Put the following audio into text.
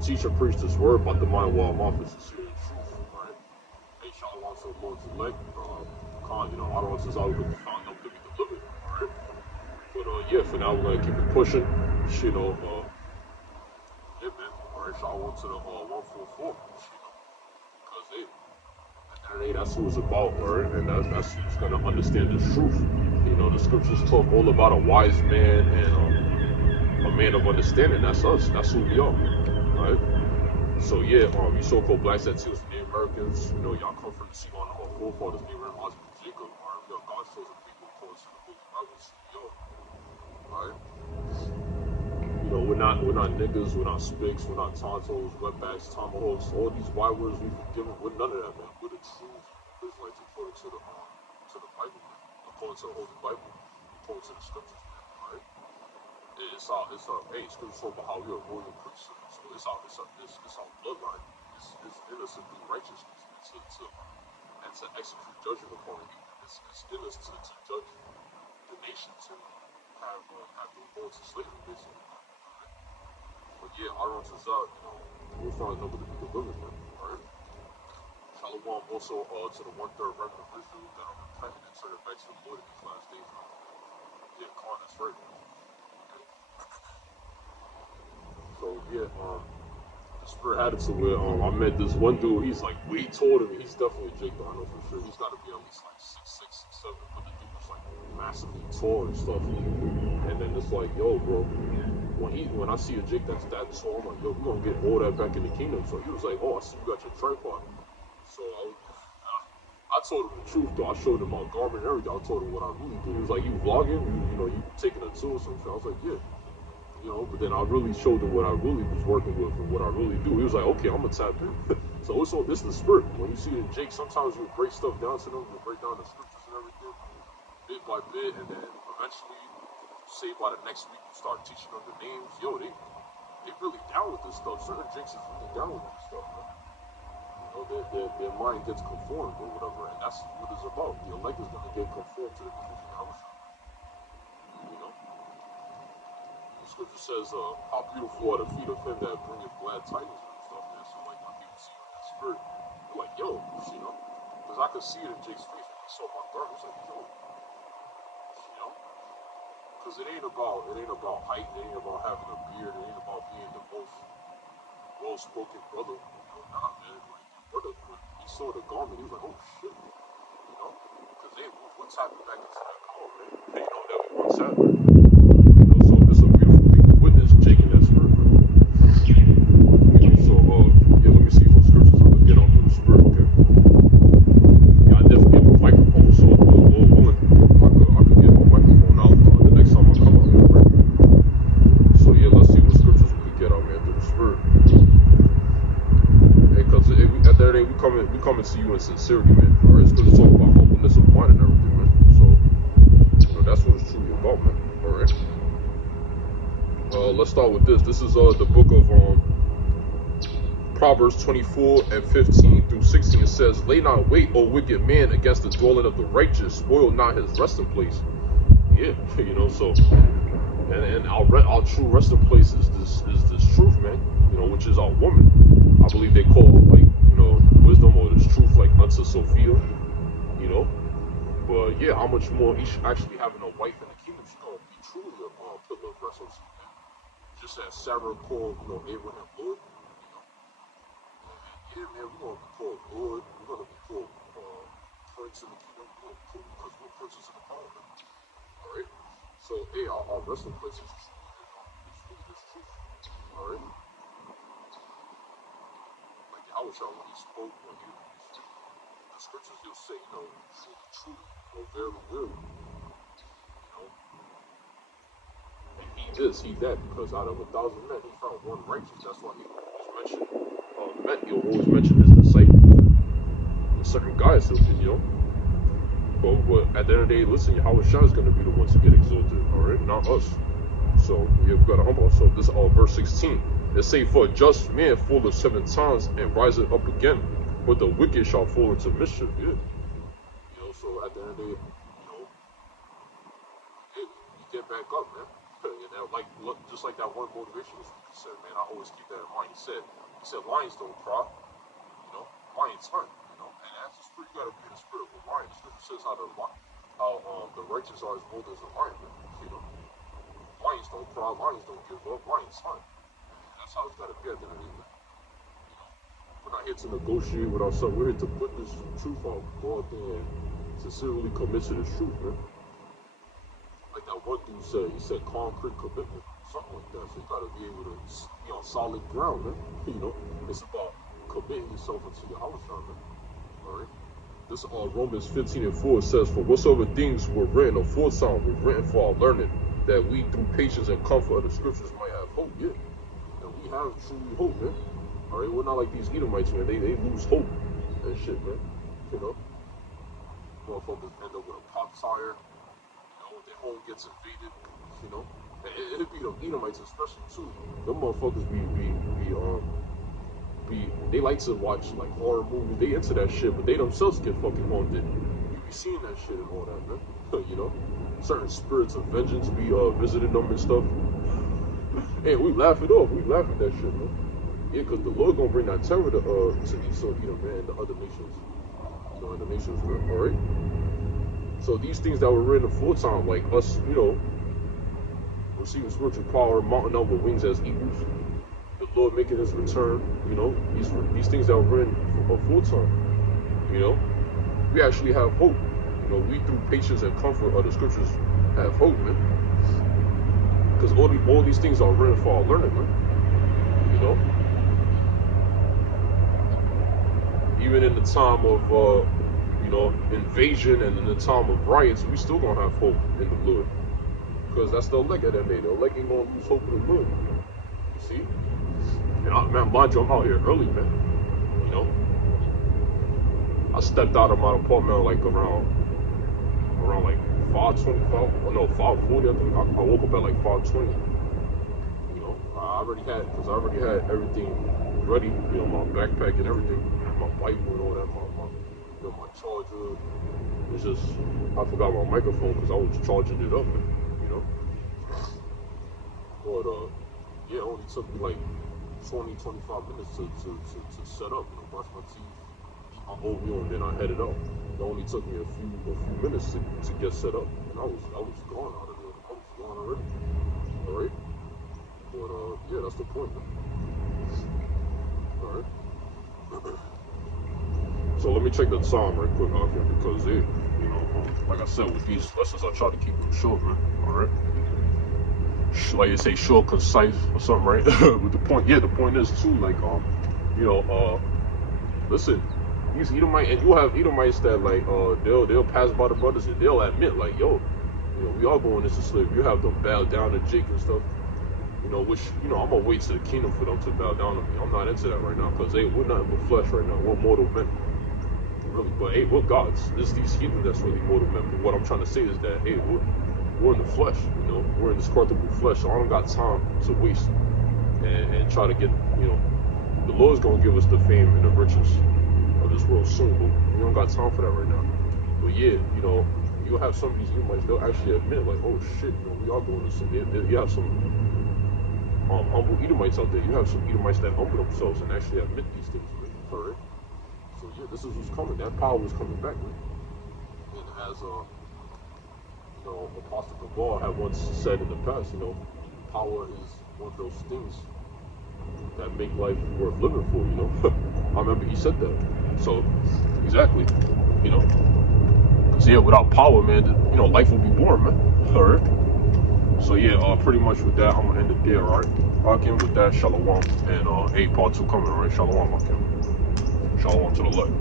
teach and preach this word about the mind while I'm off is sincere and truth, right? Hey, shalom to the Lord's elect. Khan, I don't know if I would found them to be delivered, alright? But yeah, for now we're gonna keep it pushing. Yeah, man. Alright, shalom to the 144. Because hey, at the end of the day, that's who it's about, alright? And that's who's gonna understand the truth. The scriptures talk all about a wise man and a man of understanding. That's us. That's who we are, right? So yeah, you so-called blacks that steals from the Americans, y'all come from the seed on our forefathers, Abraham, Isaac, and Jacob, right? We are God's chosen people according to the book of Bible, right? We're not niggas, we're not spics, we're not tontos, wetbacks, tomahawks, all these white words we've been given. We're none of that, man. We're the true Israelites according to the Bible, man. According to the Holy Bible, according to the scriptures, man. Right? Hey, scriptures talk about how we're a royal priesthood. So it's our bloodline. It's innocent through righteousness and to execute judgment upon it. It's in us to judge the nations and have them go to slavery, basically. But yeah, Aaron Tazar, we'll find number to be delivered, man. Alright? Shalom also to the 1/3 remnant of Israel that are repentant and turning back to the Lord in these last days. Yeah, Khan, that's right. Okay. So yeah, the spirit had it to where I met this one dude, he's like way taller than me. He's definitely a Jake, though, I know for sure. He's gotta be at least like 6'6", 6'7", but the dude was like massively tall and stuff. And then it's like, yo, bro, when I see a Jake that's that tall, I'm like, yo, we're gonna get all that back in the kingdom. So he was like, oh, I see you got your tripod. So I told him the truth, though. I showed him my garment and everything. I told him what I really do. He was like, you vlogging? You taking a tour or something? I was like, yeah. But then I really showed him what I really was working with and what I really do. He was like, okay, I'm gonna tap in. So this is the spirit. When you see the Jake, sometimes you break stuff down to them, you break down the scriptures and everything, bit by bit, and then eventually, say by the next week, you start teaching them the names. Yo, they really down with this stuff. Certain Jakes is really down with this stuff, man. Their mind gets conformed or whatever, and that's what it's about. The elect is gonna get conformed to the image of Yahushua. The scripture says, how beautiful are the feet of him that bringeth glad tidings and stuff, man. So like when people see you in that spirit, you're like, yo, because I could see it in Jake's face when he saw my garment. It's like, yo, because it ain't about height, it ain't about having a beard, it ain't about being the most well-spoken brother. Nah, man. Like, brother, when he saw the garment, he was like, oh shit, because what's happening back into that car, man? They know that we once had, man. So it's a beautiful thing to witness Jake in that spirit, man. So yeah, let me see what scriptures I'm gonna get out through the spirit, okay? Yeah, I definitely have a microphone, so Lord willing, I could get my microphone out the next time I come out here, right? So yeah, let's see what scriptures we could get out, man, through the spirit. Because at the end of the day, we coming to you in sincerity, man. Alright, scriptures talk about humbleness of mind and everything, man. So that's what it's truly about, man. Alright. Let's start with this. This is the book of Proverbs 24 and 15 through 16. It says, lay not wait, O wicked man, against the dwelling of the righteous. Spoil not his resting place. Yeah, so, and our true resting place is this truth, man, which is our woman. I believe they call, like, wisdom or this truth, like, unto Sophia, But yeah, how much more each actually having a wife in the kingdom, she's going to be truly a pillar of wrestling, man. Just as Sarah called, Abraham Lord, yeah, man, we're going to be called Lord, we're going to be called Prince in the kingdom, because we're princes in the power, man. Alright? So, hey, our wrestling place is truly this truth. Alright? Like Yahushua, when he spoke, the scriptures, he'll say, truly, verily, verily. And he this, he that, because out of 1,000 men, he found one righteous. That's why he always mentioned, he'll always mention his disciples. And certain guys, But at the end of the day, listen, Yahushua is going to be the ones to get exalted, alright? Not us. So, yeah, we got to humble ourselves. This is verse 16. It say, for a just man falleth 7 times and riseth up again, but the wicked shall fall into mischief. Yeah. So at the end of the day, you get back up, man. And then, just like that one motivational speaker said, man, I always keep that in mind. He He said lions don't cry, you know, lions hunt, you know, and that's the spirit. You gotta be in the spirit of a lion. The scripture says how the righteous are as bold as a lion, you know. Lions don't cry, lions don't give up, lions hunt. And that's how it's gotta be at the end of the day. You know, we're not here to negotiate with ourselves. We're here to put this truth out, go out there and sincerely commit to this truth, man. Like that one dude said, he said concrete commitment, something like that. So you gotta be able to be on solid ground, man. You know, it's about committing yourself into your house, man. Alright? This Romans 15:4 says, for whatsoever things were written aforetime were written for our learning, that we through patience and comfort of the scriptures might have hope, yeah. And we have truly hope, man. Alright, we're not like these Edomites, man. They lose hope and shit, man. You know? Motherfuckers end up with a pop tire. Their home gets invaded, you know. And it'd be the Edomites especially too. Them motherfuckers they like to watch like horror movies. They into that shit, but they themselves get fucking haunted. You be seeing that shit and all that, man. You know, certain spirits of vengeance be visiting them and stuff. And we laugh it off. We laugh at that shit, man. Yeah, cause the Lord gonna bring that terror to Esau, man, and the other nations. You know, and the nations, all right. So these things that were written aforetime, like us, you know, receiving spiritual power, mounting up with wings as eagles, the Lord making his return, you know, these things that were written aforetime, you know, we actually have hope. You know, we through patience and comfort of the scriptures have hope, man. Because all these things are written for our learning, man. You know, even in the time of you know, invasion and in the time of riots, we still gonna have hope in the Lord. Because that's the elect at that day. The elect ain't gonna lose hope in the Lord. You see? And man, mind you, I'm out here early, man. You know? I stepped out of my apartment like around like 5:25, or no, 5:40, I think. I woke up at like 5:20. You know, I already had everything ready, you know, my backpack and everything, my Bible and all that, my charger. It's just, I forgot my microphone because I was charging it up, you know. But yeah, it only took me like 20-25 minutes to set up, you know, brush my teeth, eat my oatmeal, and then I headed out. It only took me a few minutes to get set up, and I was gone out of there. I was gone already. All right. But yeah, that's the point, man. All right. So let me check the time right quick out here because you know, like I said, with these lessons, I try to keep them short, man. All right. Like you say, short, concise, or something, right? But the point is too, like, you know, listen, these Edomites, and you'll have Edomites that like, they'll pass by the brothers and they'll admit, like, yo, you know, we are going into slavery. You have them bow down to Jake and stuff. You know, which, you know, I'm gonna wait to the kingdom for them to bow down to me. I'm not into that right now because we're nothing but flesh right now. We're mortal men. Really, but hey, we're gods. It's these heathen that's really mortal men. But what I'm trying to say is that, hey, we're in the flesh, you know, we're in this corruptible flesh, so I don't got time to waste and try to get, you know, the Lord's gonna give us the fame and the riches of this world soon, but we don't got time for that right now. But yeah, you know, you'll have some of these Edomites, they'll actually admit, like, oh shit, you know, we are going to sin. You have some humble Edomites out there. You have some Edomites that humble themselves and actually admit these things, right? Alright? So yeah, this is what's coming. That power is coming back, man. And as you know, Apostle Cabal had once said in the past, you know, power is one of those things that make life worth living for, you know. I remember he said that. So exactly, you know. Cause yeah, without power, man, you know, life will be boring, man. Alright. So yeah, pretty much with that, I'm gonna end it there, alright? Rockin' with that, Shalom. And part 2 coming, alright? Shalom, Rockin'. Shalom to the left.